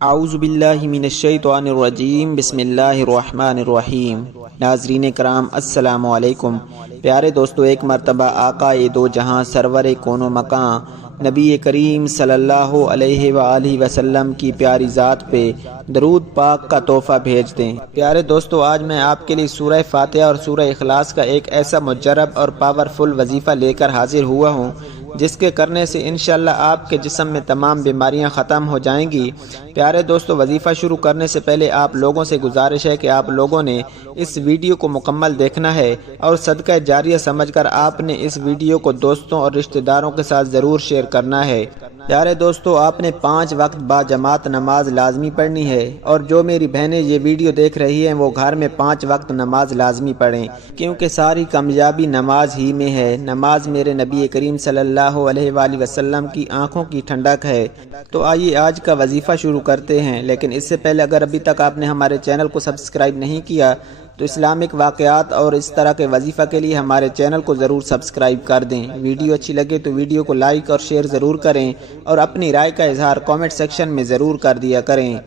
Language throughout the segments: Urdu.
اعوذ باللہ من الشیطان الرجیم بسم اللہ الرحمن الرحیم۔ ناظرین کرام السلام علیکم۔ پیارے دوستو، ایک مرتبہ آقا دو جہاں سرور کون و مکان نبی کریم صلی اللہ علیہ وآلہ وسلم کی پیاری ذات پہ درود پاک کا تحفہ بھیج دیں۔ پیارے دوستو، آج میں آپ کے لیے سورہ فاتحہ اور سورہ اخلاص کا ایک ایسا مجرب اور پاورفل وظیفہ لے کر حاضر ہوا ہوں جس کے کرنے سے انشاءاللہ آپ کے جسم میں تمام بیماریاں ختم ہو جائیں گی۔ پیارے دوستو، وظیفہ شروع کرنے سے پہلے آپ لوگوں سے گزارش ہے کہ آپ لوگوں نے اس ویڈیو کو مکمل دیکھنا ہے اور صدقہ جاریہ سمجھ کر آپ نے اس ویڈیو کو دوستوں اور رشتہ داروں کے ساتھ ضرور شیئر کرنا ہے۔ پیارے دوستو، آپ نے 5 وقت با جماعت نماز لازمی پڑھنی ہے، اور جو میری بہنیں یہ ویڈیو دیکھ رہی ہیں وہ گھر میں 5 وقت نماز لازمی پڑھیں، کیونکہ ساری کامیابی نماز ہی میں ہے۔ نماز میرے نبی کریم صلی اللہ علیہ وآلہ وسلم کی آنکھوں کی ٹھنڈک ہے۔ تو آئیے آج کا وظیفہ شروع کرتے ہیں، لیکن اس سے پہلے اگر ابھی تک آپ نے ہمارے چینل کو سبسکرائب نہیں کیا تو اسلامک واقعات اور اس طرح کے وظیفہ کے لیے ہمارے چینل کو ضرور سبسکرائب کر دیں۔ ویڈیو اچھی لگے تو ویڈیو کو لائک اور شیئر ضرور کریں، اور اپنی رائے کا اظہار کامنٹ سیکشن میں ضرور کر دیا کریں۔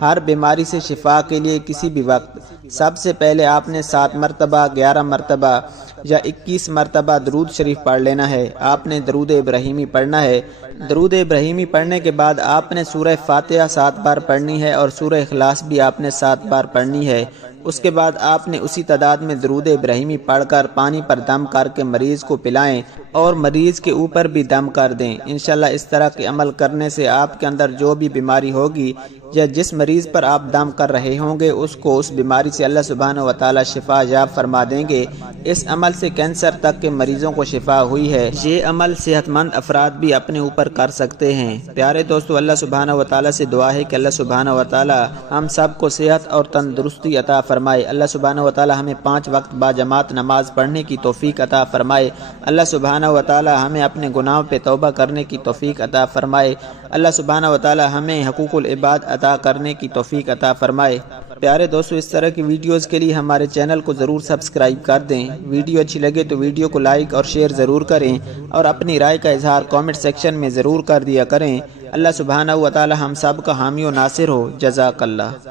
ہر بیماری سے شفا کے لیے کسی بھی وقت سب سے پہلے آپ نے 7 مرتبہ، 11 مرتبہ یا 21 مرتبہ درود شریف پڑھ لینا ہے۔ آپ نے درود ابراہیمی پڑھنا ہے۔ درود ابراہیمی پڑھنے کے بعد آپ نے سورہ فاتحہ 7 بار پڑھنی ہے، اور سورہ اخلاص بھی آپ نے 7 بار پڑھنی ہے۔ اس کے بعد آپ نے اسی تعداد میں درود ابراہیمی پڑھ کر پانی پر دم کر کے مریض کو پلائیں، اور مریض کے اوپر بھی دم کر دیں۔ انشاءاللہ اس طرح کے عمل کرنے سے آپ کے اندر جو بھی بیماری ہوگی یا جس مریض پر آپ دم کر رہے ہوں گے اس کو اس بیماری سے اللہ سبحانہ و تعالی شفا یاب فرما دیں گے۔ اس عمل سے کینسر تک کے مریضوں کو شفا ہوئی ہے۔ یہ عمل صحت مند افراد بھی اپنے اوپر کر سکتے ہیں۔ پیارے دوستو، اللہ سبحانہ و تعالی سے دعا ہے کہ اللہ سبحانہ و تعالی ہم سب کو صحت اور تندرستی عطا فرمائے۔ اللہ سبحانہ و تعالی ہمیں 5 وقت با جماعت نماز پڑھنے کی توفیق عطا فرمائے۔ اللہ سبحانہ و تعالی ہمیں اپنے گناہوں پہ توبہ کرنے کی توفیق عطا فرمائے۔ اللہ سبحانہ و تعالی ہمیں حقوق العباد عطا کرنے کی توفیق عطا فرمائے۔ پیارے دوستو، اس طرح کی ویڈیوز کے لیے ہمارے چینل کو ضرور سبسکرائب کر دیں۔ ویڈیو اچھی لگے تو ویڈیو کو لائک اور شیئر ضرور کریں، اور اپنی رائے کا اظہار کامنٹ سیکشن میں ضرور کر دیا کریں۔ اللہ سبحانہ و تعالی ہم سب کا حامی و ناصر ہو۔ جزاک اللہ۔